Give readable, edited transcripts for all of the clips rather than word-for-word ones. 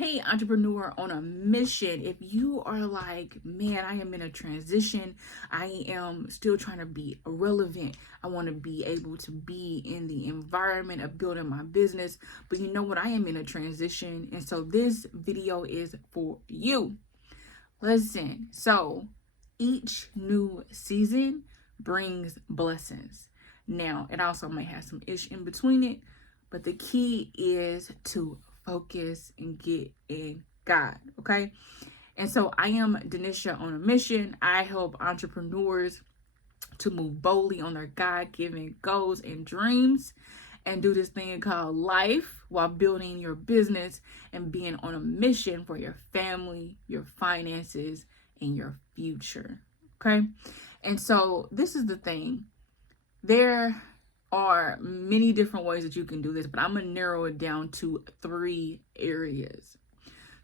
Hey, entrepreneur on a mission. If you are like, man, I am in a transition, I am still trying to be relevant. I want to be able to be in the environment of building my business. But you know what? I am in a transition. And so this video is for you. Listen, so each new season brings blessings. Now, it also may have some ish in between it, but the key is to focus and get in God, okay? And so I am Denisha on a mission. I help entrepreneurs to move boldly on their God-given goals and dreams and do this thing called life while building your business and being on a mission for your family, your finances, and your future, okay? And so this is the thing. There are many different ways that you can do this, but I'm going to narrow it down to 3 areas.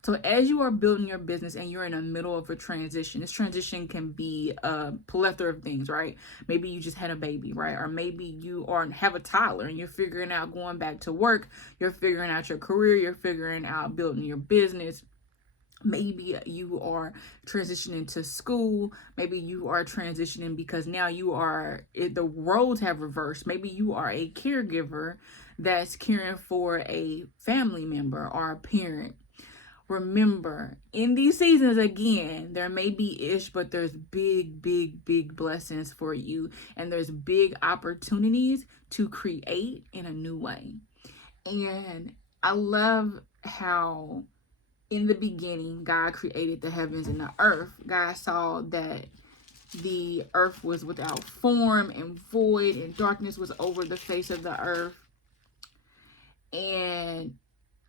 So as you are building your business and you're in the middle of a transition, this transition can be a plethora of things, right? Maybe you just had a baby, right? Or maybe you have a toddler and you're figuring out going back to work. You're figuring out your career. You're figuring out building your business. Maybe you are transitioning to school. Maybe you are transitioning because now the roles have reversed. Maybe you are a caregiver that's caring for a family member or a parent. Remember, in these seasons, again, there may be ish, but there's big, big, big blessings for you. And there's big opportunities to create in a new way. And I love how in the beginning, God created the heavens and the earth. God saw that the earth was without form and void, and darkness was over the face of the earth and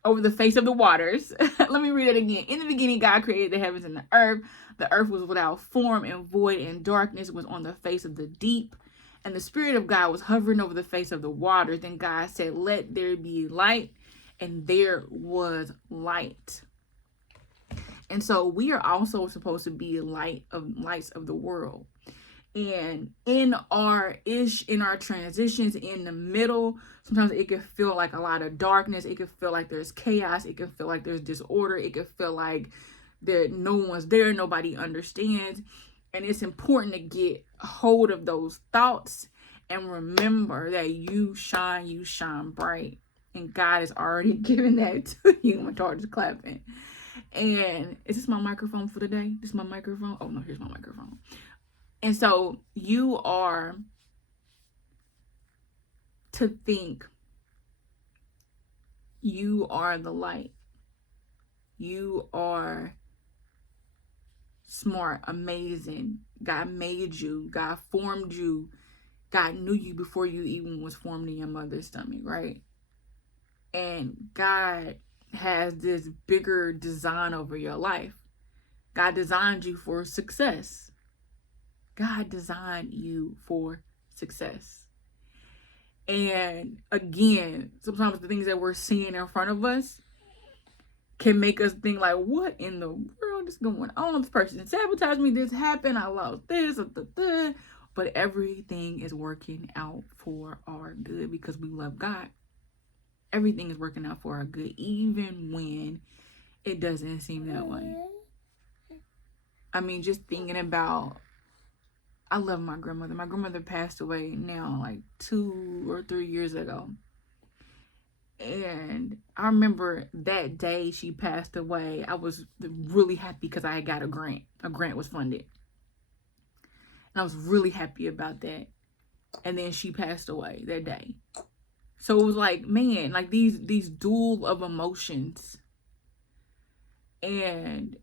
over the face of the waters. Let me read it again. In the beginning, God created the heavens and the earth. The earth was without form and void, and darkness was on the face of the deep. And the Spirit of God was hovering over the face of the waters. Then God said, "Let there be light," and there was light. And so we are also supposed to be lights of the world. And in our transitions in the middle, sometimes it can feel like a lot of darkness. It can feel like there's chaos. It can feel like there's disorder. It can feel like that no one's there. Nobody understands. And it's important to get hold of those thoughts and remember that you shine bright. And God has already given that to you. My daughter's clapping. And is this my microphone for the day? This is my microphone? Oh, no, here's my microphone. And so you are to think you are the light. You are smart, amazing. God made you. God formed you. God knew you before you even was formed in your mother's stomach, right? And God has this bigger design over your life. God designed you for success. God designed you for success. And again, sometimes the things that we're seeing in front of us can make us think like, what in the world is going on? This person sabotaged me. This happened. I lost this. But everything is working out for our good because we love God. Everything is working out for our good, even when it doesn't seem that way. I mean, just thinking about, I love my grandmother. My grandmother passed away now like 2 or 3 years ago. And I remember that day she passed away, I was really happy because I had got a grant. A grant was funded. And I was really happy about that. And then she passed away that day. So it was like, man, like these duel of emotions. And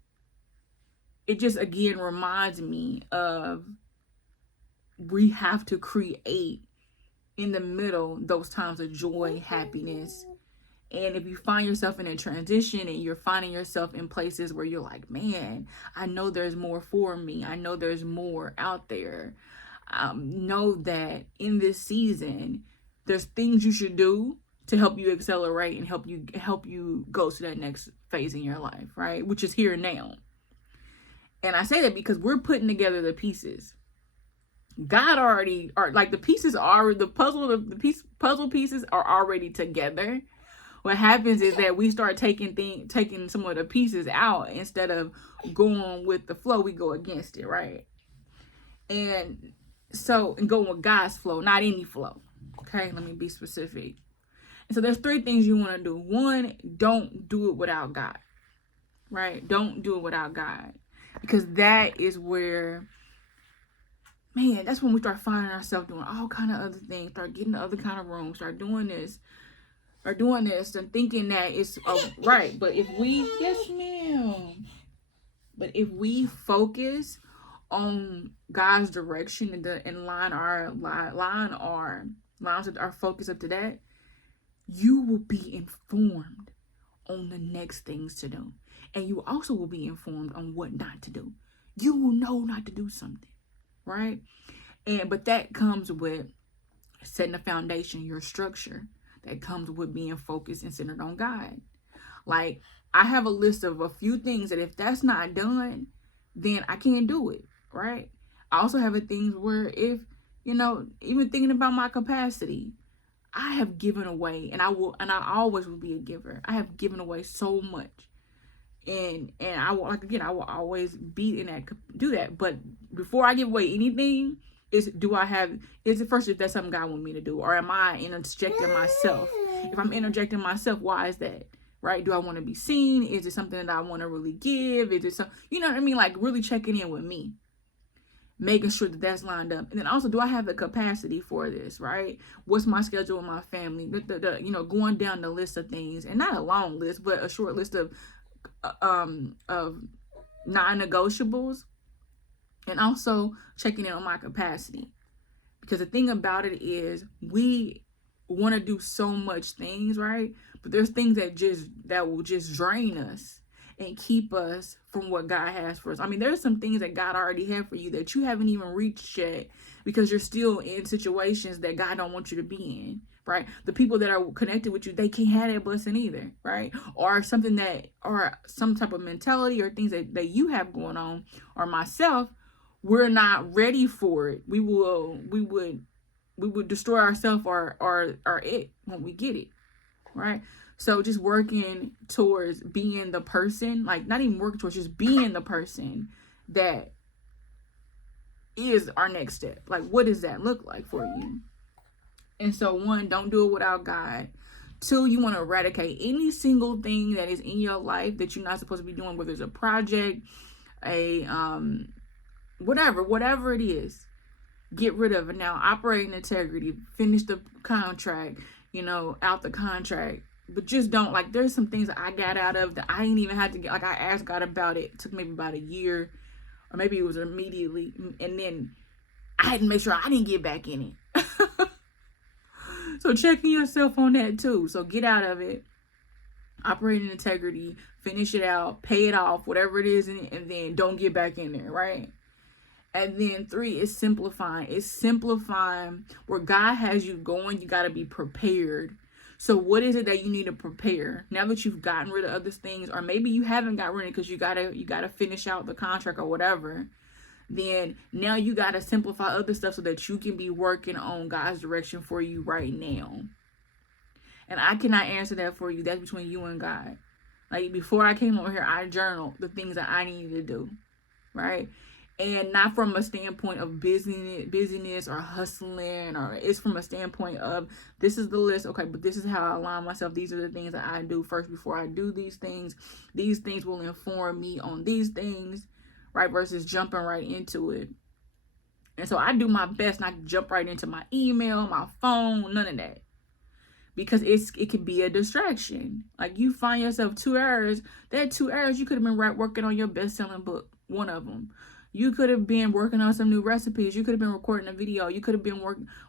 it just, again, reminds me of we have to create in the middle those times of joy, happiness. And if you find yourself in a transition and you're finding yourself in places where you're like, man, I know there's more for me. I know there's more out there. Know that in this season, there's things you should do to help you accelerate and help you go to that next phase in your life, right? Which is here and now. And I say that because we're putting together the pieces. God the pieces are the puzzle pieces are already together. what happens is that we start taking some of the pieces out instead of going with the flow. We go against it, right? And going with God's flow, not any flow. Okay, let me be specific. And so there's 3 things you want to do. 1, don't do it without God, right? Don't do it without God, because that is where, man, that's when we start finding ourselves doing all kind of other things, start getting the other kind of rooms, start doing this and thinking that it's right. But if we, yes ma'am, but if we focus on God's direction and line our focus up to that, you will be informed on the next things to do. And you also will be informed on what not to do. You will know not to do something, right? But that comes with setting a foundation, your structure. That comes with being focused and centered on God. Like, I have a list of a few things that if that's not done, then I can't do it, right? I also have things where if, even thinking about my capacity, I have given away, and I always will be a giver. I have given away so much. And I will, I will always be in that, do that. But before I give away anything, is it first, if that's something God wants me to do, or am I interjecting myself? If I'm interjecting myself, why is that? Right? Do I want to be seen? Is it something that I want to really give? Is it something, you know what I mean? Like, really checking in with me, making sure that that's lined up. And then also, do I have the capacity for this, right? What's my schedule with my family? Going down the list of things, and not a long list, but a short list of non-negotiables, and also checking in on my capacity. Because the thing about it is, we want to do so much things, right? But there's things that will just drain us and keep us from what God has for us. I mean, there's some things that God already had for you that you haven't even reached yet, because you're still in situations that God don't want you to be in, right? The people that are connected with you, they can't have that blessing either, right? Or some type of mentality or things that you have going on, or myself, we're not ready for it. We would destroy ourselves or it when we get it, right? So just working towards being the person, like not even working towards, just being the person that is our next step. Like, what does that look like for you? And so 1, don't do it without God. 2, you want to eradicate any single thing that is in your life that you're not supposed to be doing, whether it's a project, whatever it is, get rid of it. Now, operate in integrity, finish the contract, out the contract. But just don't, like, there's some things that I got out of that I didn't even have to get, like, I asked God about it. It took maybe about a year, or maybe it was immediately, and then I had to make sure I didn't get back in it. So checking yourself on that too. So get out of it, operate in integrity, finish it out, pay it off, whatever it is, and then don't get back in there, right? And then 3 is simplifying. It's simplifying where God has you going. You got to be prepared. So what is it that you need to prepare now that you've gotten rid of other things, or maybe you haven't got rid of it because you gotta finish out the contract or whatever? Then now you got to simplify other stuff so that you can be working on God's direction for you right now. And I cannot answer that for you. That's between you and God. Like, before I came over here, I journaled the things that I needed to do, right? And not from a standpoint of busyness or hustling, or it's from a standpoint of, this is the list, okay, but this is how I align myself. These are the things that I do first before I do these things. These things will inform me on these things, right? Versus jumping right into it. And so I do my best not to jump right into my email, my phone, none of that. Because it could be a distraction. Like, you find yourself 2 hours, that 2 hours you could have been working on your best-selling book, one of them. You could have been working on some new recipes. You could have been recording a video. You could have been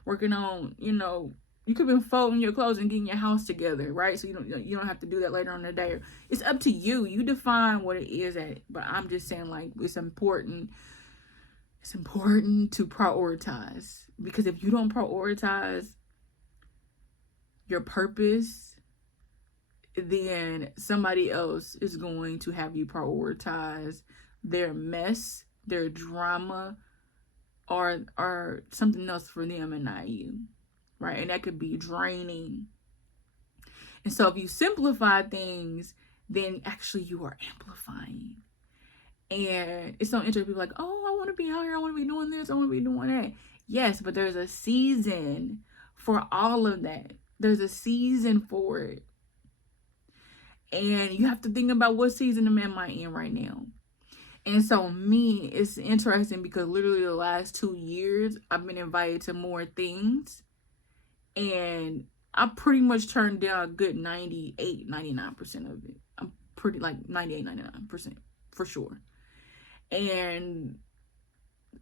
working on, you could have been folding your clothes and getting your house together, right? So you don't have to do that later on in the day. It's up to you. You define what it is but I'm just saying, like, it's important. It's important to prioritize, because if you don't prioritize your purpose, then somebody else is going to have you prioritize their mess, their drama, or something else for them and not you, right? And that could be draining. And so if you simplify things, then actually you are amplifying. And it's so interesting. People are like, oh, I want to be out here. I want to be doing this. I want to be doing that. Yes, but there's a season for all of that. There's a season for it. And you have to think about what season am I in right now. And so me, it's interesting because literally the last 2 years, I've been invited to more things. And I pretty much turned down a good 98, 99% of it. I'm pretty like 98, 99% for sure. And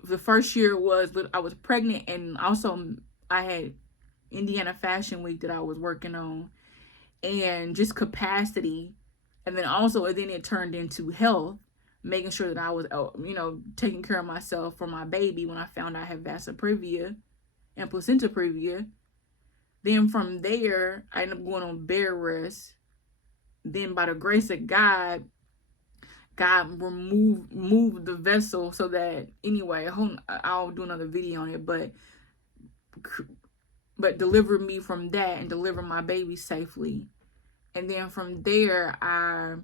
the first year was I was pregnant, and also I had Indiana Fashion Week that I was working on, and just capacity. And then also, then it turned into health, making sure that I was, taking care of myself for my baby when I found out I had vasa previa and placenta previa. Then from there, I ended up going on bed rest. Then by the grace of God moved the vessel so that, anyway, I'll do another video on it, but delivered me from that and delivered my baby safely. And then from there, I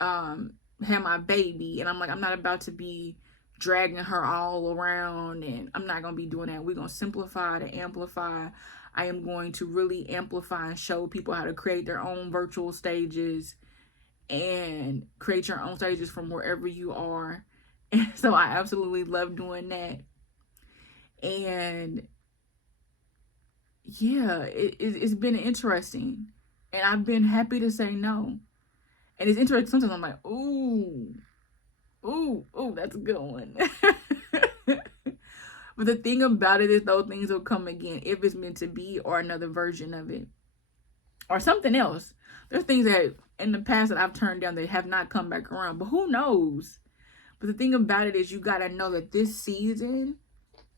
had my baby, and I'm like, I'm not about to be dragging her all around, and I'm not going to be doing that. We're going to simplify to amplify. I am going to really amplify and show people how to create their own virtual stages and create your own stages from wherever you are. And so I absolutely love doing that. And yeah, it's been interesting. And I've been happy to say no. And it's interesting. Sometimes I'm like, ooh, that's a good one. But the thing about it is those things will come again if it's meant to be, or another version of it, or something else. There's things that in the past that I've turned down that have not come back around, but who knows? But the thing about it is you got to know that this season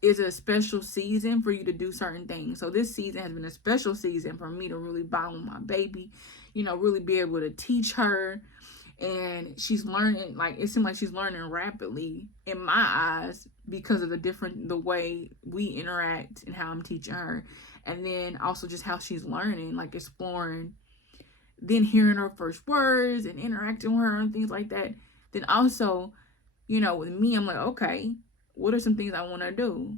is a special season for you to do certain things. So this season has been a special season for me to really bond with my baby, really be able to teach her. And she's learning, like, it seems like she's learning rapidly in my eyes because of the way we interact and how I'm teaching her. And then also just how she's learning, like exploring, then hearing her first words and interacting with her and things like that. Then also, with me, I'm like, okay, what are some things I want to do?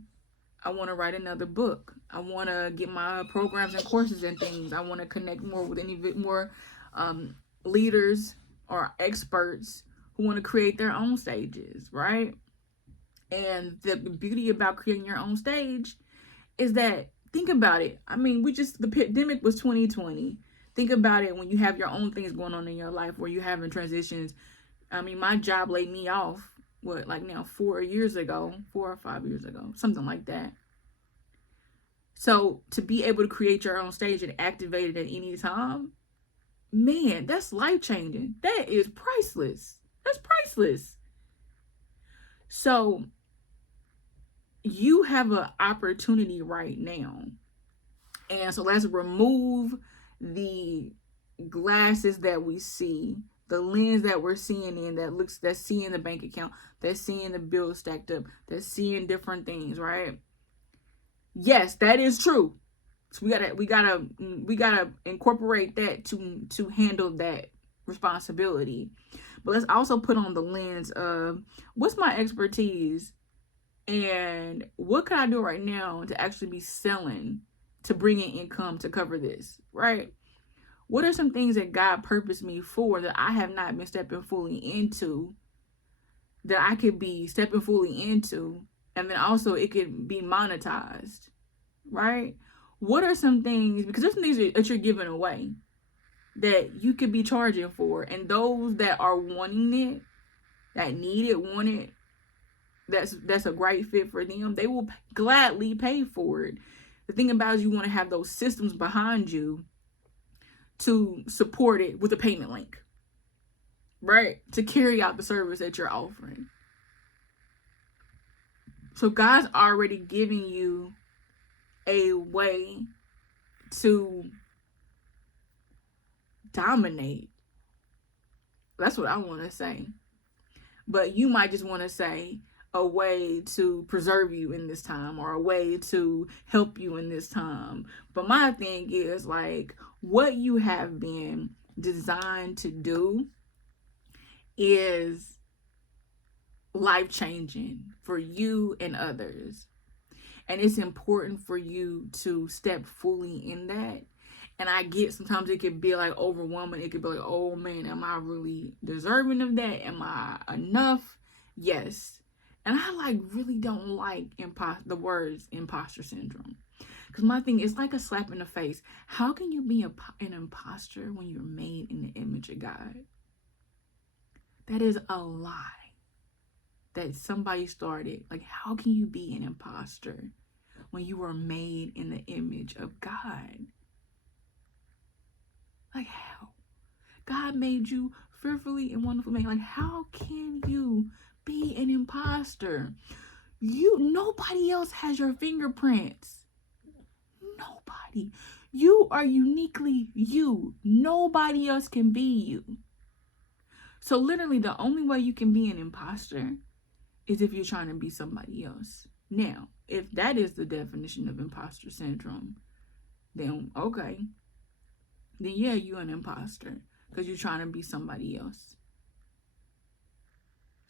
I want to write another book. I want to get my programs and courses and things. I want to connect more with more leaders or experts who want to create their own stages, right? And the beauty about creating your own stage is that, think about it. I mean, the pandemic was 2020. Think about it when you have your own things going on in your life where you're having transitions. I mean, my job laid me off, 4 or 5 years ago, something like that. So to be able to create your own stage and activate it at any time, man, that's life-changing. That is priceless. That's priceless. So you have an opportunity right now. And so let's remove the glasses that we see, the lens that we're seeing in, that's seeing the bank account, that's seeing the bills stacked up, that's seeing different things, right? Yes, that is true. So we gotta incorporate that to handle that responsibility. But let's also put on the lens of what's my expertise and what can I do right now to actually be selling to bring in income to cover this, right? What are some things that God purposed me for that I have not been stepping fully into, that I could be stepping fully into, and then also it could be monetized, right? What are some things, because there's some things that you're giving away that you could be charging for, and those that are wanting it, that need it, want it, that's a great fit for them, they will gladly pay for it. The thing about it is you want to have those systems behind you to support it with a payment link, right? To carry out the service that you're offering. So God's already giving you a way to dominate. That's what I want to say. But you might just want to say a way to preserve you in this time, or a way to help you in this time. But my thing is, like, what you have been designed to do is life-changing for you and others. And it's important for you to step fully in that. And I get sometimes it could be like overwhelming. It could be like, oh man, am I really deserving of that? Am I enough? Yes. And I like really don't like the words imposter syndrome. Because my thing is like a slap in the face. How can you be an imposter when you're made in the image of God? That is a lie that somebody started. Like, how can you be an imposter when you were made in the image of God? Like, how? God made you fearfully and wonderfully made. Like, how can you be an imposter? Nobody else has your fingerprints. Nobody. You are uniquely you. Nobody else can be you. So literally the only way you can be an imposter is if you're trying to be somebody else. Now, if that is the definition of imposter syndrome, then okay. Then yeah, you're an imposter because you're trying to be somebody else.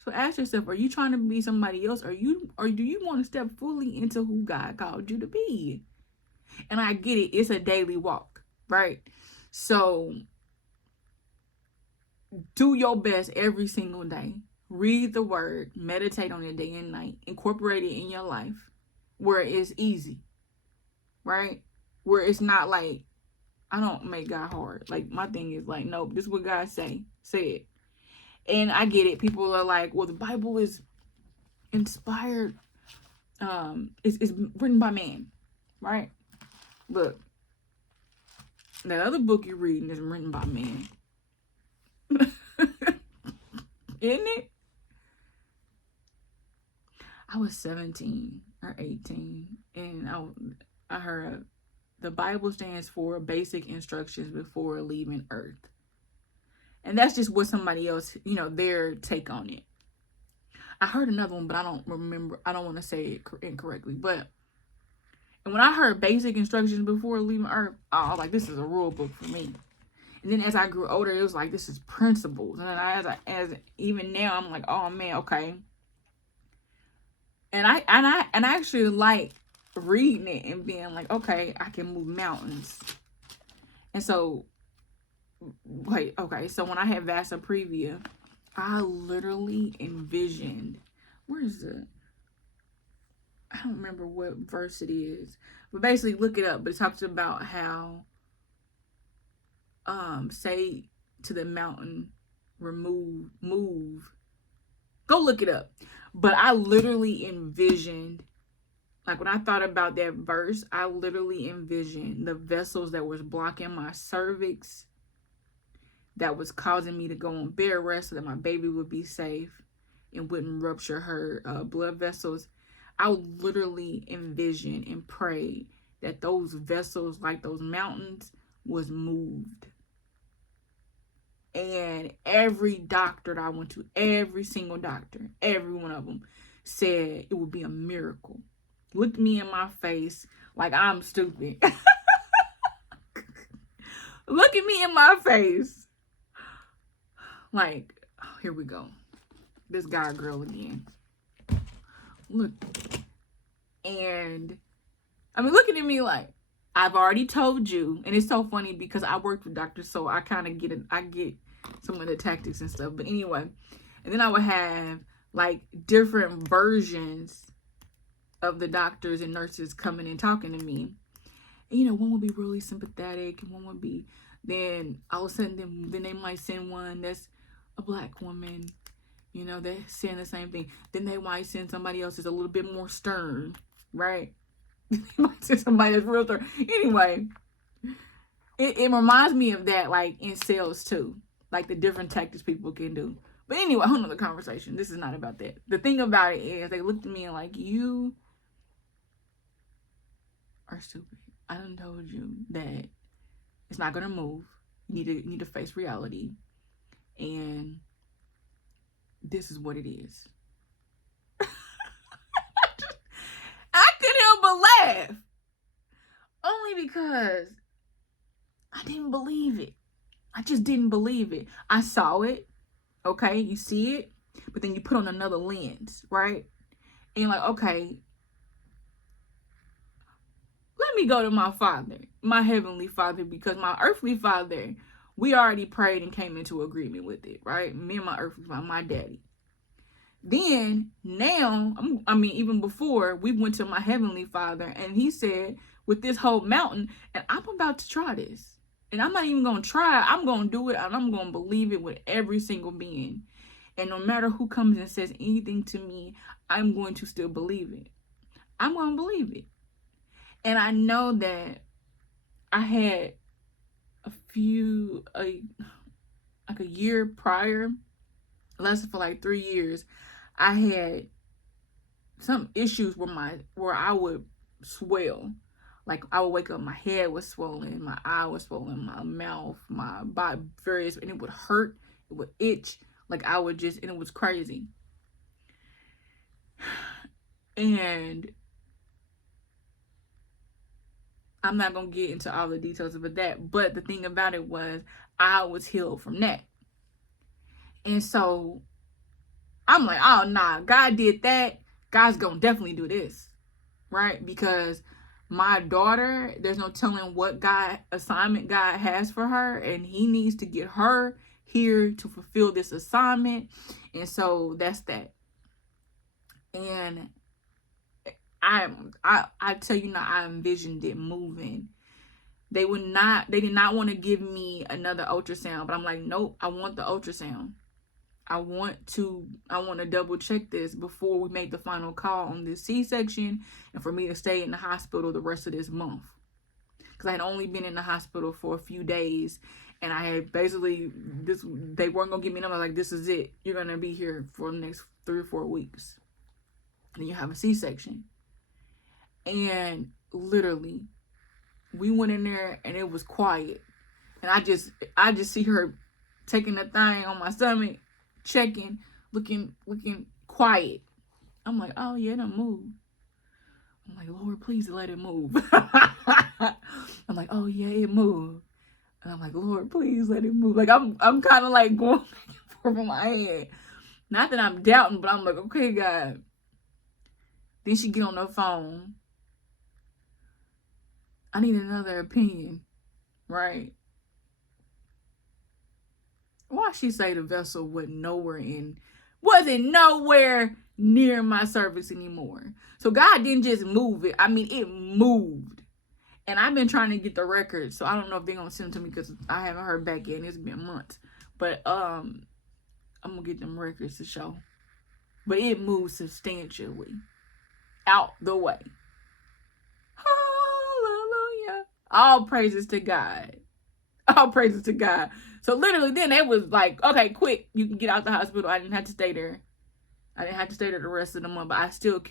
So ask yourself, are you trying to be somebody else, or do you want to step fully into who God called you to be? And I get it, it's a daily walk, right? So do your best every single day. Read the word, meditate on it day and night, incorporate it in your life where it's easy, right? Where it's not like, I don't make God hard. Like, my thing is like, nope, this is what God say it. And I get it. People are like, well, the Bible is inspired. It's written by man, right? Look, that other book you're reading is written by man. Isn't it? I was 17 or 18, and I heard the Bible stands for basic instructions before leaving earth. And that's just what somebody else, their take on it. I heard another one, but I don't remember. I don't want to say it incorrectly. And when I heard basic instructions before leaving earth, I was like, this is a rule book for me. And then as I grew older, it was like, this is principles. And then even now, I'm like, oh man, okay. And I actually like reading it and being like, okay, I can move mountains. And so, so when I had Vasa Previa, I literally envisioned, I don't remember what verse it is, but basically look it up. But it talks about how, say to the mountain, move. Go look it up. But I literally envisioned, like when I thought about that verse, I literally envisioned the vessels that was blocking my cervix, that was causing me to go on bed rest so that my baby would be safe and wouldn't rupture her blood vessels. I would literally envision and pray that those vessels, like those mountains, was moved. And every doctor that I went to, every single doctor, every one of them said it would be a miracle. Looked me in my face like I'm stupid. Look at me in my face. Like, oh, here we go. This guy girl again. Look. And I mean, looking at me like, I've already told you. And it's so funny because I worked with doctors, so I kind of get it. I get some of the tactics and stuff. But anyway, and then I would have like different versions of the doctors and nurses coming and talking to me. And, one would be really sympathetic, and one would be, then all of a sudden, then they might send one that's a black woman, they're saying the same thing. Then they might send somebody else that's a little bit more stern, right? They might send somebody that's real stern. Anyway, it reminds me of that, like in sales too, like the different tactics people can do. But anyway, whole nother conversation. This is not about that. The thing about it is they looked at me and like, you are stupid. I done told you that it's not gonna move. You need to face reality, and this is what it is. I couldn't help but laugh, only because I didn't believe it. I just didn't believe it. I saw it. Okay, you see it, but then you put on another lens, right? And you're like, okay, let me go to my Father, my Heavenly Father, because my earthly father, we already prayed and came into agreement with it, right? Me and my earthly father, my daddy. Then now, even before, we went to my Heavenly Father, and he said, with this whole mountain, and I'm about to try this. And I'm not even going to try. I'm going to do it, and I'm going to believe it with every single being. And no matter who comes and says anything to me, I'm going to still believe it. I'm going to believe it. And I know that I had a year prior, lasted for like 3 years, I had some issues where I would swell. Like, I would wake up, my head was swollen, my eye was swollen, my mouth, my body, and it would hurt, it would itch. Like, and it was crazy. And I'm not going to get into all the details of that, but the thing about it was, I was healed from that. And so, I'm like, oh, nah, God did that. God's going to definitely do this, right? Because my daughter, there's no telling what assignment God has for her, and he needs to get her here to fulfill this assignment. And so that's that. And I tell you now, I envisioned it moving. They did not want to give me another ultrasound, but I'm like, nope, I want the ultrasound. I want to double check this before we make the final call on this C-section, and for me to stay in the hospital the rest of this month. Because I had only been in the hospital for a few days, and I had basically, they weren't going to give me a number. Like, this is it. You're going to be here for the next 3 or 4 weeks. And then you have a C-section. And literally, we went in there and it was quiet. And I just see her taking the thing on my stomach, checking, looking quiet. I'm like, oh yeah, it don't move. I'm like, Lord, please let it move. I'm like, oh yeah, it moved. And I'm like, Lord, please let it move. Like, I'm kind of like going back and forth in my head. Not that I'm doubting, but I'm like, okay, God. Then she get on her phone. I need another opinion, right? Why she say the vessel wasn't nowhere near my cervix anymore. So God didn't just move it. I mean, it moved. And I've been trying to get the records, so I don't know if they're gonna send them to me because I haven't heard back yet. It's been months. But I'm gonna get them records to show. But it moved substantially out the way. Hallelujah. All praises to God. All praises to God. So literally then it was like, okay, quick, you can get out the hospital. I didn't have to stay there. I didn't have to stay there the rest of the month, but I still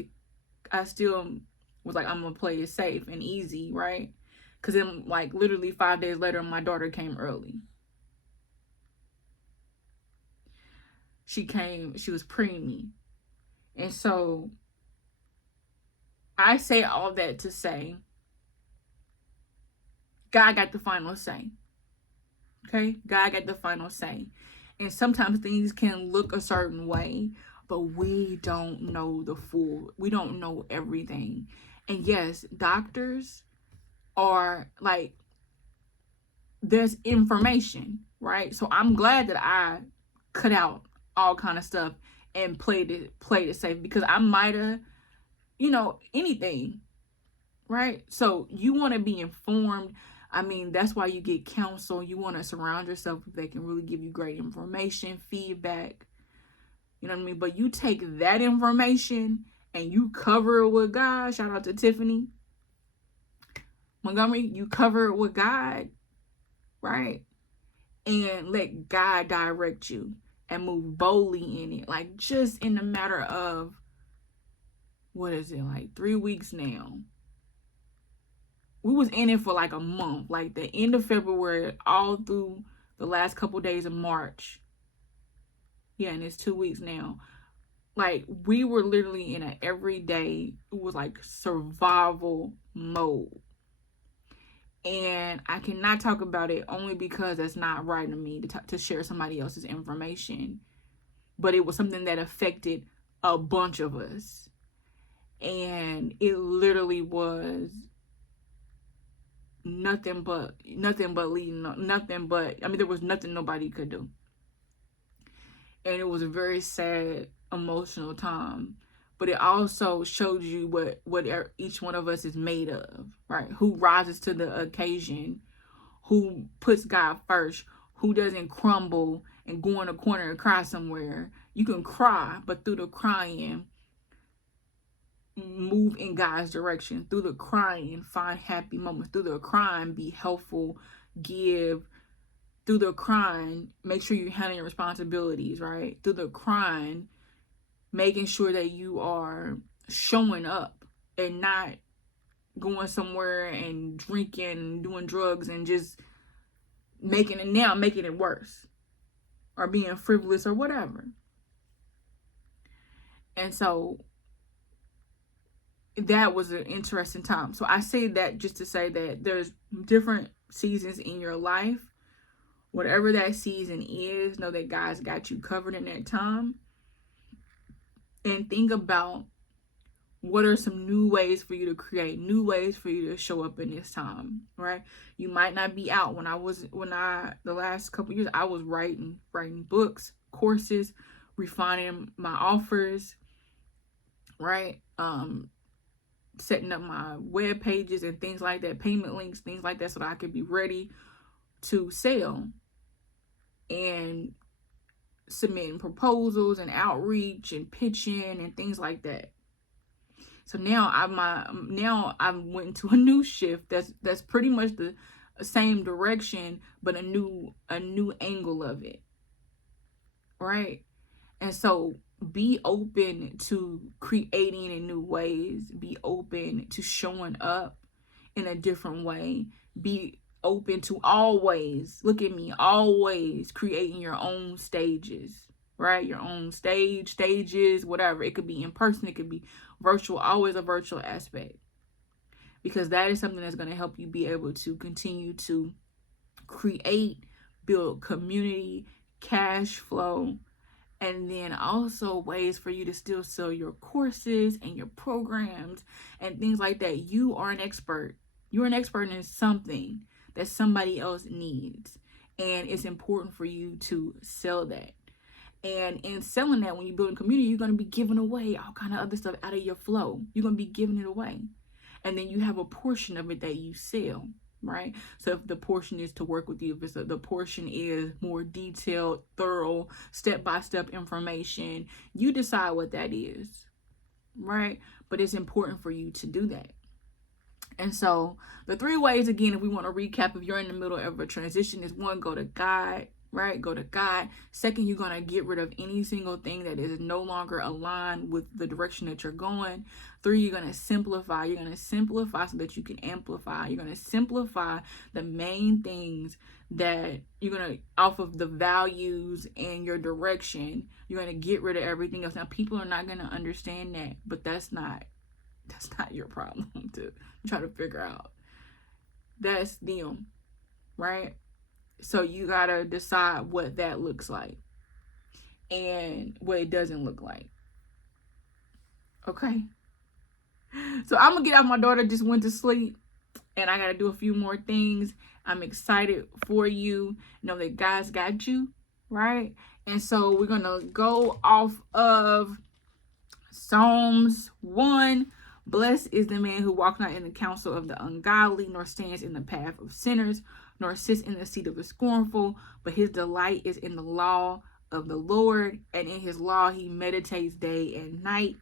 was like, I'm going to play it safe and easy, right? Because then, like, literally 5 days later, my daughter came early. She was preemie. And so, I say all that to say, God got the final say. Okay? God got the final say. And sometimes things can look a certain way, but we don't know we don't know everything. And yes, doctors are like, there's information, right? So I'm glad that I cut out all kind of stuff and played it safe, because I might have, anything, right? So you want to be informed. I mean, that's why you get counsel. You want to surround yourself with that can really give you great information, feedback. You know what I mean? But you take that information and you cover it with God. Shout out to Tiffany Montgomery. You cover it with God, right? And let God direct you and move boldly in it. Like, just in the matter of, what is it, like 3 weeks now? We was in it for like a month, like the end of February, all through the last couple days of March. Yeah, and it's 2 weeks now. Like, we were literally in an everyday, it was like survival mode. And I cannot talk about it only because it's not right to me to share somebody else's information. But it was something that affected a bunch of us. And it literally was nothing but leading, nothing but, I mean, there was nothing nobody could do. And it was a very sad, emotional time. But it also showed you what each one of us is made of, right? Who rises to the occasion, who puts God first, who doesn't crumble and go in a corner and cry somewhere. You can cry, but through the crying, move in God's direction. Through the crying, find happy moments. Through the crying, be helpful, give. Through the crying, make sure you handle your responsibilities, right? Through the crying, making sure that you are showing up and not going somewhere and drinking, doing drugs, and just making it worse, or being frivolous or whatever. And so that was an interesting time. So I say that just to say that there's different seasons in your life. Whatever that season is, know that God's got you covered in that time. And think about what are some new ways for you to create, new ways for you to show up in this time, right? You might not be out. The last couple years, I was writing books, courses, refining my offers, right? Setting up my web pages and things like that, payment links, things like that, so that I could be ready to sell, and submitting proposals and outreach and pitching and things like that. So now I went into a new shift that's pretty much the same direction, but a new angle of it, right? And so be open to creating in new ways. Be open to showing up in a different way. Be open to always creating your own stages, right? Your own stages, whatever. It could be in person, it could be virtual, always a virtual aspect, because that is something that's going to help you be able to continue to create, build community, cash flow, and then also ways for you to still sell your courses and your programs and things like that. You are an expert. You're an expert in something that somebody else needs, and it's important for you to sell that. And in selling that, when you build a community, you're going to be giving away all kind of other stuff out of your flow. You're going to be giving it away, and then you have a portion of it that you sell, right? So if the portion is to work with you, if the portion is more detailed, thorough, step-by-step information, you decide what that is, right? But it's important for you to do that. And so the 3 ways, again, if we want to recap, if you're in the middle of a transition, is 1, go to God, right? Go to God. 2, you're going to get rid of any single thing that is no longer aligned with the direction that you're going. 3, you're going to simplify. You're going to simplify so that you can amplify. You're going to simplify the main things that you're going to, off of the values and your direction, you're going to get rid of everything else. Now, people are not going to understand that, but that's not your problem to try to figure out. That's them, right? So you gotta decide what that looks like and what it doesn't look like. Okay? So I'm gonna get out. My daughter just went to sleep, and I gotta do a few more things. I'm excited for you. Know that God's got you, right? And so we're gonna go off of Psalms 1. Blessed is the man who walks not in the counsel of the ungodly, nor stands in the path of sinners, nor sits in the seat of the scornful, but his delight is in the law of the Lord, and in his law he meditates day and night.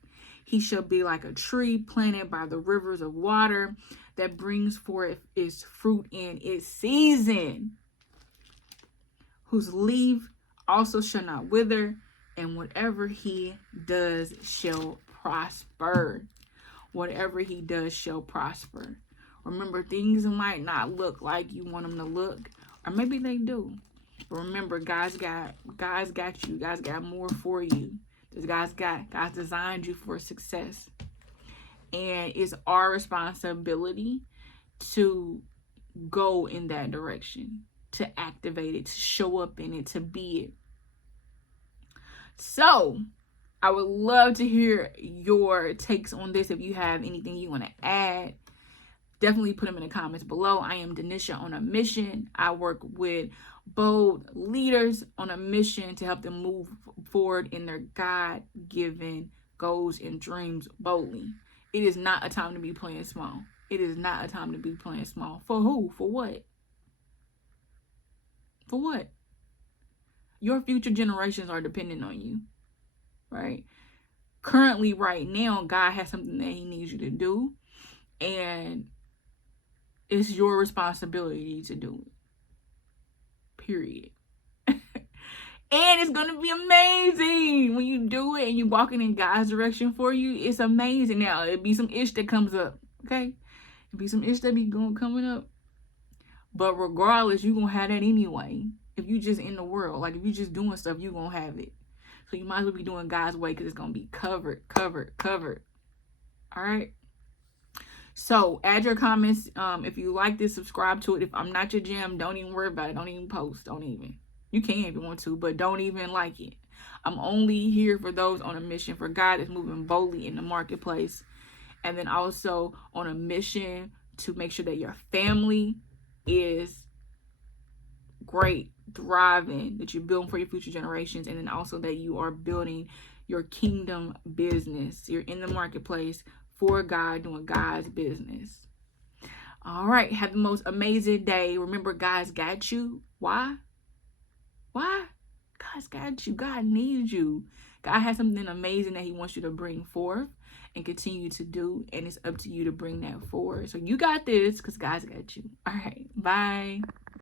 He shall be like a tree planted by the rivers of water, that brings forth its fruit in its season, whose leaf also shall not wither, and whatever he does shall prosper. Whatever he does shall prosper. Remember, things might not look like you want them to look, or maybe they do. But remember, God's got you. God's got more for you. God's designed you for success. And it's our responsibility to go in that direction, to activate it, to show up in it, to be it. So I would love to hear your takes on this. If you have anything you want to add, definitely put them in the comments below. I am Denisha on a mission. I work with bold leaders on a mission to help them move forward in their God-given goals and dreams boldly. It is not a time to be playing small. It is not a time to be playing small. For who? For what? For what? Your future generations are dependent on you, right? Currently, right now, God has something that he needs you to do, and it's your responsibility to do it. Period. And it's going to be amazing when you do it and you're walking in God's direction for you. It's amazing. Now, it'll be some ish that comes up, okay? It'll be some ish that be coming up. But regardless, you're going to have that anyway. If you just in the world, like if you just doing stuff, you're going to have it. So you might as well be doing God's way, because it's going to be covered. All right? So add your comments. If you like this, subscribe to it. If I'm not your jam, don't even worry about it. Don't even post. Don't even. You can if you want to, but don't even like it. I'm only here for those on a mission for God that's moving boldly in the marketplace. And then also on a mission to make sure that your family is great, thriving, that you're building for your future generations. And then also that you are building your kingdom business. You're in the marketplace for God, doing God's business. All right. Have the most amazing day. Remember, God's got you. Why? God's got you. God needs you. God has something amazing that he wants you to bring forth and continue to do. And it's up to you to bring that forward. So you got this, because God's got you. All right. Bye.